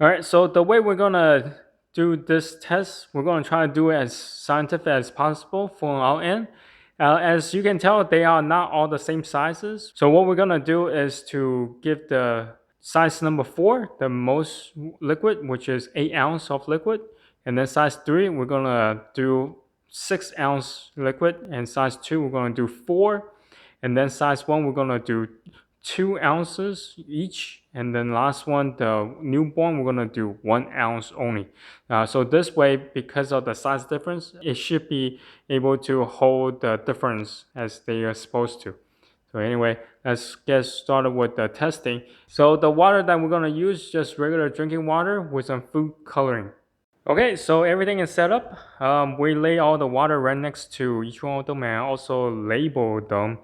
All right, so the way we're gonna do this test, we're gonna try to do it as scientific as possible for our end. As you can tell, they are not all the same sizes. So what we're gonna do is to give the size number 4 the most liquid, which is 8 ounce of liquid, and then size 3 we're gonna do 6 ounce liquid, and size 2 we're gonna do 4, and then size 1 we're gonna do 2 ounces each, and then last one, the newborn, we're gonna do 1 ounce only. So this way, because of the size difference, it should be able to hold the difference as they are supposed to. So anyway, let's get started with the testing. So the water that we're gonna use, just regular drinking water with some food coloring. Okay, so everything is set up. We lay all the water right next to each one of them and also label them.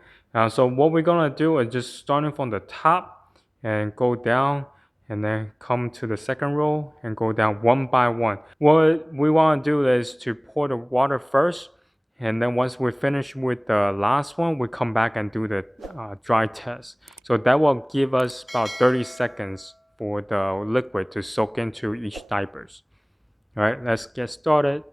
So what we're gonna do is just starting from the top and go down and then come to the second row and go down one by one. What we wanna do is to pour the water first, and then once we finish with the last one, we come back and do the dry test. So that will give us about 30 seconds for the liquid to soak into each diapers. All right, let's get started.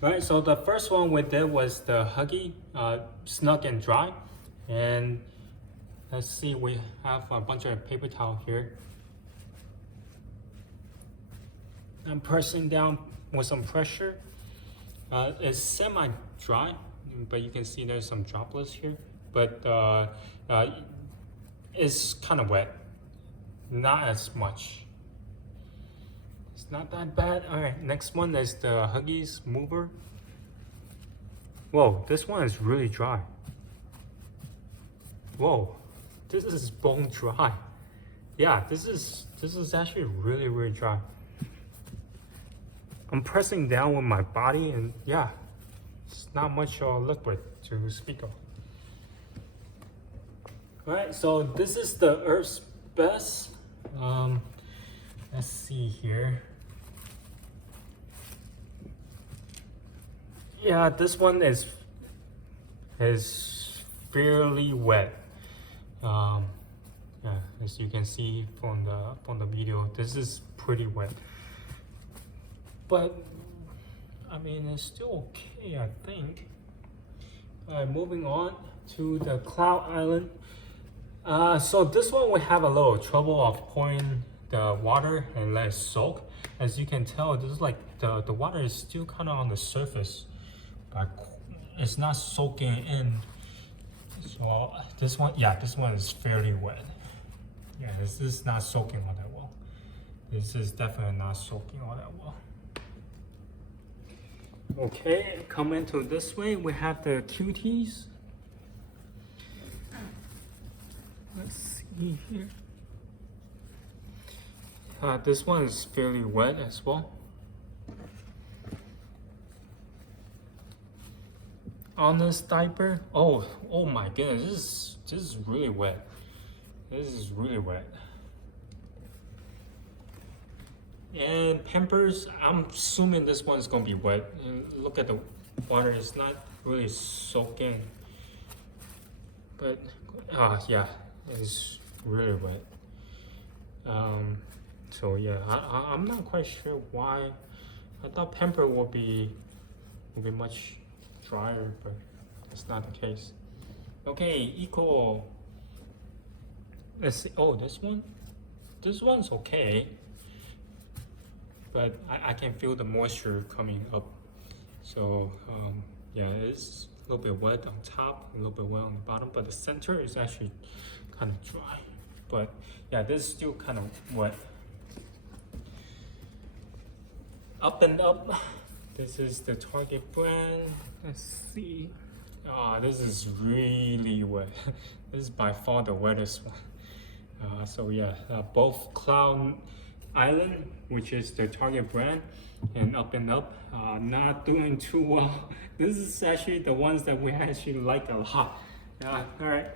Right, so the first one we did was the Huggy Snug and Dry. And let's see, we have a bunch of paper towel here. I'm pressing down with some pressure. It's semi-dry, but you can see there's some droplets here. But it's kind of wet, not as much. It's not that bad. All right, next one is the Huggies mover. Whoa, this one is really dry. Whoa, this is bone dry. Yeah, this is actually really, really dry. I'm pressing down with my body and yeah, it's not much liquid to speak of. Alright, so this is the Earth's Best. Let's see here. Yeah, this one is fairly wet. Yeah, as you can see from the video, this is pretty wet. But I mean, it's still okay, I think. Alright, moving on to the Cloud Island. So this one we have a little trouble of pouring the water and let it soak. As you can tell, this is like the water is still kind of on the surface, but it's not soaking in. So this one, yeah, this one is fairly wet. Yeah, this is not soaking all that well. This is definitely not soaking all that well. Okay, coming to this way, we have the cuties. Let's see here. This one is fairly wet as well. Honest diaper. Oh my goodness, this is really wet. This is really wet. And Pampers, I'm assuming this one's gonna be wet. And look at the water, it's not really soaking. But yeah, it's really wet. So yeah, I'm not quite sure why. I thought Pamper would be much drier, but that's not the case. Okay, equal. Let's see. Oh, this one's okay, but I can feel the moisture coming up. So yeah, it's a little bit wet on top, a little bit wet on the bottom, but the center is actually kind of dry. But yeah, this is still kind of wet. Up&Up. This is the Target brand. Let's see. This is really wet. This is by far the wettest one. So yeah, both Cloud Island, which is the Target brand, and Up&Up, not doing too well. This is actually the ones that we actually like a lot. All right.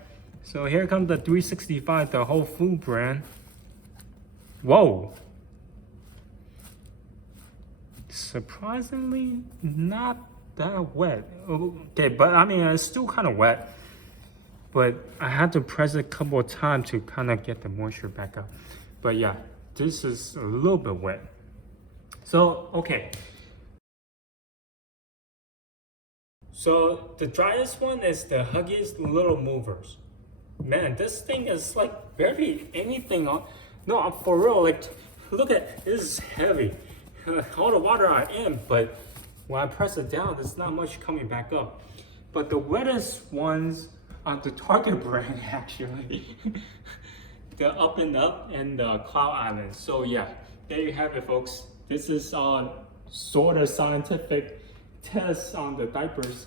So here comes the 365, the Whole Food brand. Whoa. Surprisingly, not that wet. Okay, but I mean, it's still kind of wet. But I had to press it a couple of times to kind of get the moisture back up. But yeah, this is a little bit wet. So, okay. So the driest one is the Huggies Little Movers. Man, this thing is like barely anything on. No, for real, like, look at, this is heavy. All the water are in, but when I press it down, there's not much coming back up. But the wettest ones are the Target brand, actually. The Up&Up and the Cloud Island. So yeah, there you have it, folks. This is sort of scientific tests on the diapers.